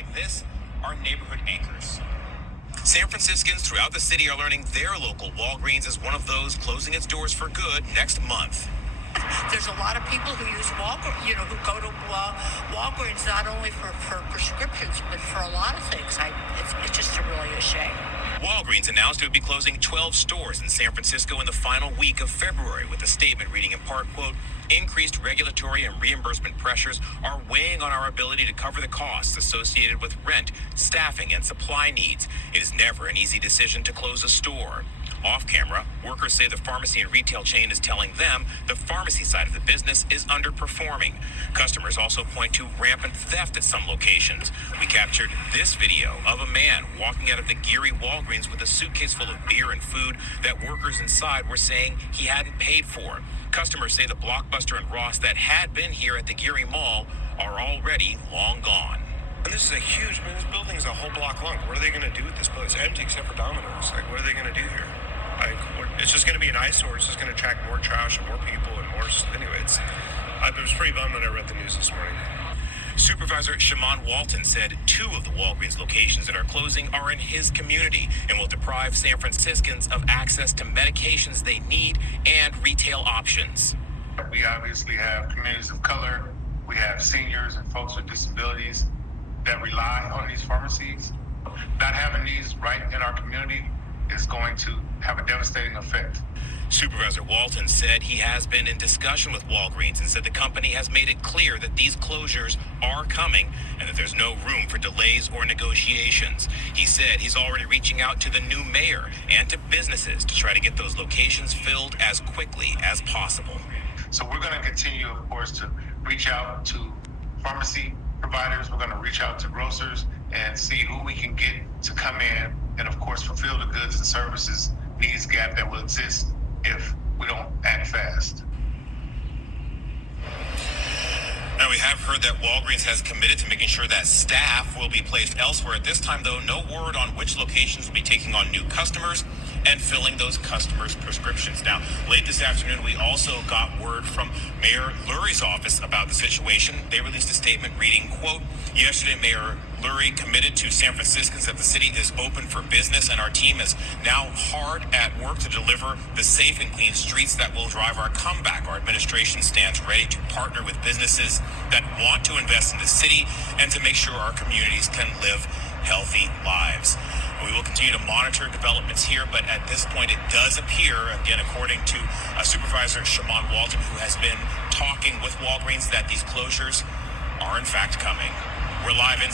Like this are neighborhood anchors. San Franciscans throughout the city are learning their local Walgreens is one of those closing its doors for good next month. There's a lot of people who use who go to Walgreens not only for prescriptions, but for a lot of things. It's just really a shame. Walgreens announced it would be closing 12 stores in San Francisco in the final week of February, with a statement reading in part, quote, increased regulatory and reimbursement pressures are weighing on our ability to cover the costs associated with rent, staffing, and supply needs. It is never an easy decision to close a store. Off camera, workers say the pharmacy and retail chain is telling them the pharmacy side of the business is underperforming. Customers also point to rampant theft at some locations. We captured this video of a man walking out of the Geary Walgreens with a suitcase full of beer and food that workers inside were saying he hadn't paid for. Customers say the Blockbuster and Ross that had been here at the Geary Mall are already long gone. And this is this building is a whole block long. What are they going to do with this building? It's empty except for Domino's. Like, what are they going to do here? Like, it's just going to be an eyesore. It's just going to attract more trash and more people and more. Anyway, I was pretty bummed when I read the news this morning. Supervisor Shaman Walton said 2 of the Walgreens locations that are closing are in his community and will deprive San Franciscans of access to medications they need and retail options. We obviously have communities of color. We have seniors and folks with disabilities that rely on these pharmacies. Not having these right in our community is going to have a devastating effect. Supervisor Walton said he has been in discussion with Walgreens and said the company has made it clear that these closures are coming and that there's no room for delays or negotiations. He said he's already reaching out to the new mayor and to businesses to try to get those locations filled as quickly as possible. So we're going to continue, of course, to reach out to pharmacy providers. We're going to reach out to grocers and see who we can get to come in and, of course, fulfill the goods and services needs gap that will exist if we don't act fast. Now, we have heard that Walgreens has committed to making sure that staff will be placed elsewhere. At this time, though, no word on which locations will be taking on new customers and filling those customers' prescriptions. Now, late this afternoon, we also got word from Mayor Lurie's office about the situation. They released a statement reading, quote, yesterday, Mayor Lurie committed to San Franciscans that the city is open for business and our team is now hard at work to deliver the safe and clean streets that will drive our comeback. Our administration stands ready to partner with businesses that want to invest in the city and to make sure our communities can live healthy lives. We will continue to monitor developments here, but at this point, it does appear, again, according to Supervisor Shaman Walton, who has been talking with Walgreens, that these closures are in fact coming. We're live in